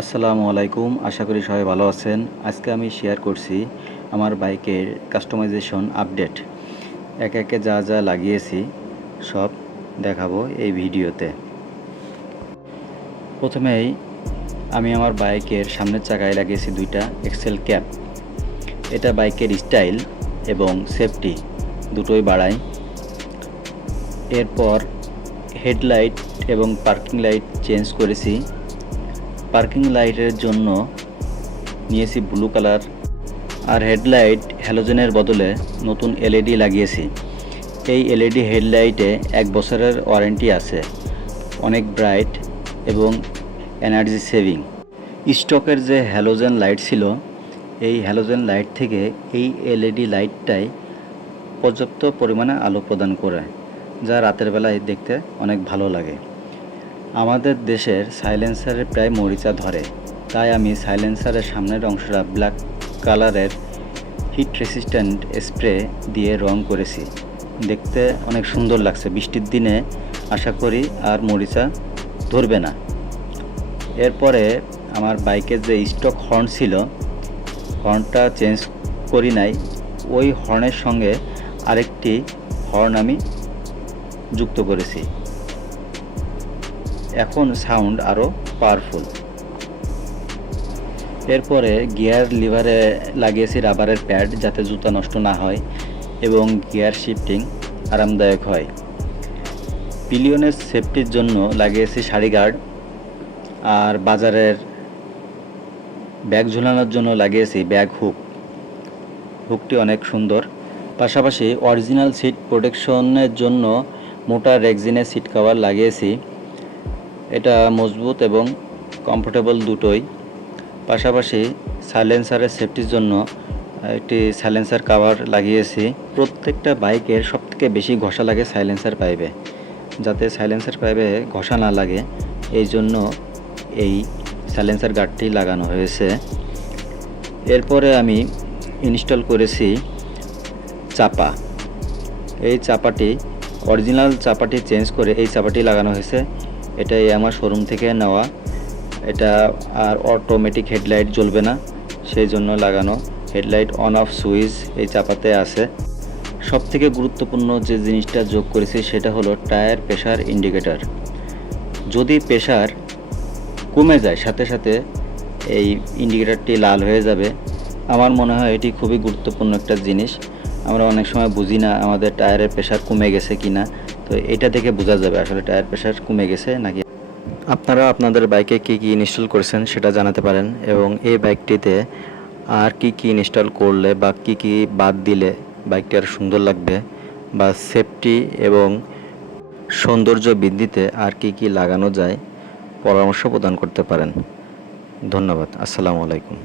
আসসালামু আলাইকুম, আশা করি সবাই ভালো আছেন। আজকে আমি শেয়ার করছি আমার বাইকের কাস্টমাইজেশন আপডেট একে একে যা যা লাগিয়েছি, সব দেখাবো এই ভিডিওতে। প্রথমেই আমি আমার বাইকের সামনের চাকায় লাগিয়েছি দুইটা এক্সেল ক্যাপ এটা বাইকের স্টাইল এবং সেফটি দুটোই বাড়ায়। এরপর হেডলাইট এবং পার্কিং লাইট চেঞ্জ করেছি। পার্কিং লাইটের জন্য নিয়েছি ব্লু কালার আর হেডলাইট হ্যালোজেনের বদলে নতুন এলইডি লাগিয়েছি। এই এলইডি হেডলাইটে এক বছরের ওয়ারেন্টি আছে, অনেক ব্রাইট এবং এনার্জি সেভিং। স্টকের যে হ্যালোজেন লাইট ছিল, এই হ্যালোজেন লাইট থেকে এই এলইডি লাইটটাই পর্যাপ্ত পরিমাণে আলো প্রদান করে, যা রাতের বেলায় দেখতে অনেক ভালো লাগে। আমাদের দেশের সাইলেন্সারের প্রায় মরিচা ধরে। তাই আমি সাইলেন্সারের সামনের অংশটা ব্ল্যাক কালারের হিট রেসিস্ট্যান্ট স্প্রে দিয়ে রং করেছি। দেখতে অনেক সুন্দর লাগছে। বৃষ্টির দিনে আশা করি আর মরিচা ধরবে না। এরপরে আমার বাইকের যে স্টক হর্ন ছিল, হর্নটা চেঞ্জ করি নাই। ওই হর্নের সঙ্গে আরেকটি হর্ন আমি যুক্ত করেছি। এখন সাউন্ড আরও পাওয়ারফুল এরপরে গিয়ার লিভারে লাগিয়েছি রাবারের প্যাড যাতে জুতা নষ্ট না হয় এবং গিয়ার শিফটিং আরামদায়ক হয়। পিলিয়নের সেফটির জন্য লাগিয়েছি শাড়ি গার্ড আর বাজারের ব্যাগ ঝুলানোর জন্য লাগিয়েছি ব্যাগ হুক হুকটি অনেক সুন্দর। পাশাপাশি অরিজিনাল সিট প্রোটেকশনের জন্য মোটা রেক্সিনের সিট কভার লাগিয়েছি। এটা মজবুত এবং কমফোর্টেবল দুটোই। পাশাপাশি সাইলেন্সারের সেফটির জন্য একটি সাইলেন্সার কাভার লাগিয়েছি। প্রত্যেকটা বাইকের সবথেকে বেশি ঘষা লাগে সাইলেন্সার পাইপে যাতে সাইলেন্সার পাইপে ঘষা না লাগে, এই জন্য এই সাইলেন্সার গার্ডটি লাগানো হয়েছে। এরপরে আমি ইনস্টল করেছি চাপা। এই চাপাটি অরিজিনাল চাপাটি চেঞ্জ করে এই চাপাটি লাগানো হয়েছে। এটাই আমার শোরুম থেকে নেওয়া। এটা আর অটোমেটিক হেডলাইট জ্বলবে না, সেই জন্য লাগানো। হেডলাইট অন অফ সুইচ এই চাপাতে আছে। সব থেকে গুরুত্বপূর্ণ যে জিনিসটা যোগ করেছি সেটা হলো টায়ার প্রেশার ইন্ডিকেটর যদি প্রেশার কমে যায়, সাথে সাথে এই ইন্ডিকেটারটি লাল হয়ে যাবে, আমার মনে হয় এটি খুবই গুরুত্বপূর্ণ একটা জিনিস। আমরা অনেক সময় বুঝি না আমাদের টায়ারের প্রেশার কমে গেছে কি না তো এটা থেকে বোঝা যাবে আসলে টায়ার প্রেশার কমে গেছে নাকি। আপনারা আপনাদের বাইকে কি কি ইনস্টল করেছেন সেটা জানাতে পারেন এবং এই বাইকটিতে আর কি কি ইনস্টল করলে বা কি কি বাদ দিলে বাইকটি আর সুন্দর লাগবে বা সেফটি এবং সৌন্দর্য বৃদ্ধিতে আর কি কি লাগানো যায় পরামর্শ প্রদান করতে পারেন। ধন্যবাদ। আসসালামু আলাইকুম।